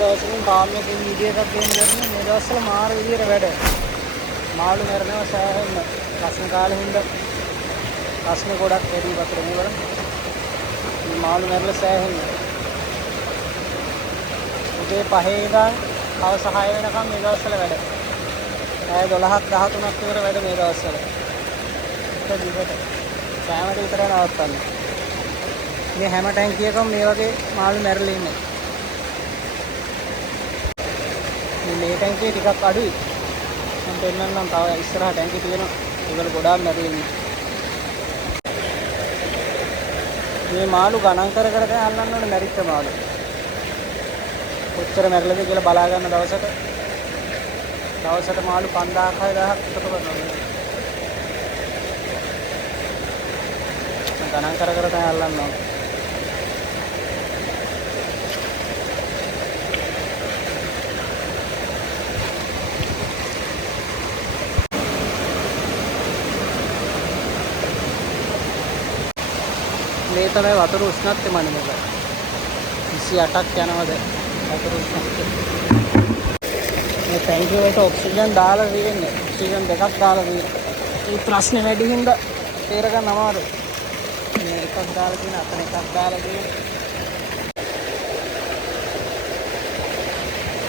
දවසකින් farm එකකින් video එකක් ගේන්න කරන්නේ මේ දවස්වල මාර විදියට වැඩ. මාළු මරනවා සෑහෙන්න. රස්න කාලේ හින්දා රස්නේ ගොඩක් වැඩි වතුර නේ මේ මාළු මරලා සෑහෙන්න. උදේ 5 ඉඳන් හවස 6 වෙනකම් මේ දවස්වල වැඩ. ඇය 12ක් 13ක් විතර වැඩ මේ දවස්වල. ඒක දිගට සෑමට විතර නවත්තන්නේ. මේ හැම ටැංකියකම මේ වගේ මාළු මැරලා ඉන්නේ. මේ ටැංකිය ටිකක් අඩුයි. මම පෙන්නන්නම් තව ඉස්සරහ ටැංකිය තියෙනවා. ඒවල ගොඩාක් මැරලා ඉන්නේ. මේ මාළු ගණන් කර කර දැන් අල්ලන්න ඕනේ මැරිච්ච මාළු. කොච්චර මැරලාද කියලා බලා ගන්න දවසට මාළු 5000 6000ක් එකතු කරනවා. ගණන් කර කර දැන් අල්ලන්න ඕනේ. මේ තමයි වතුර උෂ්ණත්වය මනිනක 28ක් යනවාද වතුර උෂ්ණත්වය. මේ ටැංකිය වලට ඔක්සිජන් දාලා තියෙන්නේ. ඔක්සිජන් දෙකක් දාලා තියෙනවා. ඒ ප්‍රශ්නේ වැඩි හින්දා තේර ගන්න අමාරුයි. මේ එකක් දාලා තියෙන අතන එකක් දාලා තියෙන.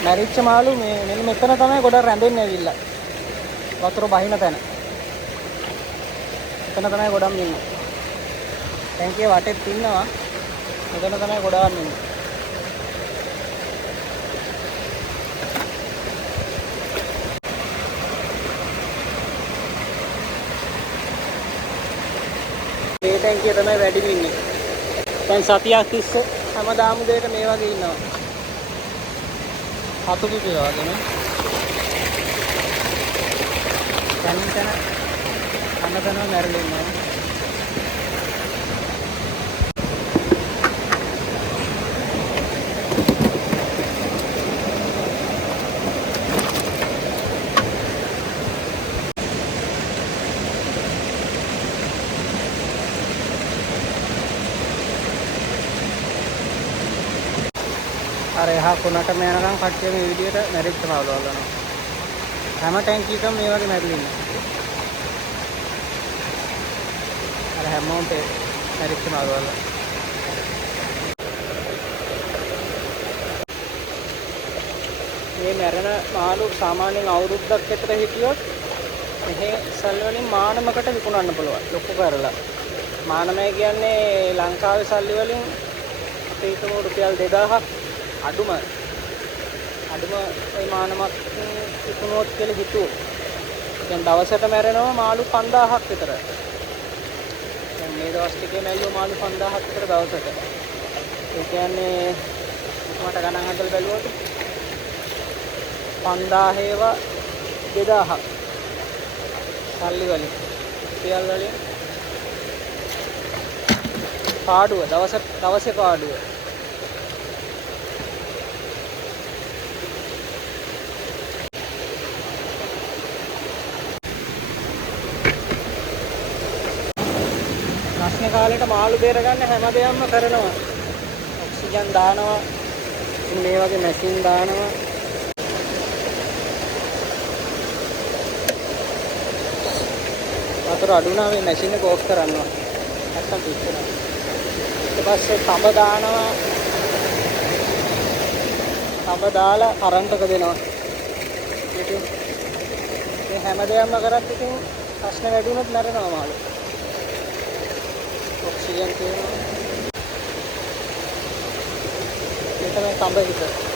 මැරිච්ච මාළු මේ මෙන්න මෙතන තමයි ගොඩක් රැඳෙන්නේ ඇවිල්ලා. වතුර බහින තැන. එතන තමයි ගොඩක් ඉන්නේ. ටැංකිය වටේත් ඉන්නවා. මෙතන තමයි ගොඩාක් ඉන්නේ. මේ ටැංකිය තමයි වැඩිම ඉන්නේ. දැන් සතියක් තිස්සේ හැමදාම දෙයට මේ වගේ ඉන්නවා. හතු පිපිලා වගේ නේ. දැන් හැමතැනම මැරෙලා ඉන්නවා. අර එහා කොනට යනකම් කට්ටිය මේ විදියට මැරිච්ච මාළු අල්ලනවා. හැම ටැංකියකම මේ වගේ මැරිලා ඉන්නවා. අර හැමෝම මැරිච්ච මාළු අල්ලනවා. මේ මැරෙන මාළු සාමාන්‍යයෙන් අවුරුද්දක් විතර හිටියොත් මෙහි සල්ලි වලින් මානමකට විකුණන්න පුළුවන්. ලොකු කරලා. මානමය කියන්නේ ලංකාවේ සල්ලි වලින් අපේ හිතමු රුපියල් 2000ක් අඩුම ඒ මානමක් විකුණුවොත් කියලා හිතුවොත් දැන් දවසට මැරෙනවා මාළු 5000ක් විතර. දැන් මේ දවස් ටිකේ මැල්ලුව මාළු 5000ක් විතර දවසට. ඒ කියන්නේ මට ගණන් හදලා බැලුවොත් 5000 ඒවා 2000ක් සල්ලි වලින් රුපියල් වලින් පාඩුව දවසේ පාඩුව. රස්නේ කාලේට මාළු බේරගන්න හැම දෙයක්ම කරනවා. ඔක්සිජන් දානවා. මේ වගේ මැෂින් දානවා. වතුර අඩු නම් මේ මැෂින් එක ඕෆ් කරනවා. නැත්තම් පිච්චෙනවා. ඊට පස්සේ තඹ දානවා. තඹ දාලා කරන්ට් එක දෙනවා. ඉතින් මේ හැම දෙයක්ම කරත් ඉතින් ප්‍රශ්න වැඩි වුණොත් මැරෙනවා මාළු. ඔක්සිජන් තියෙනවා. මේ තමයි තඹ හිත.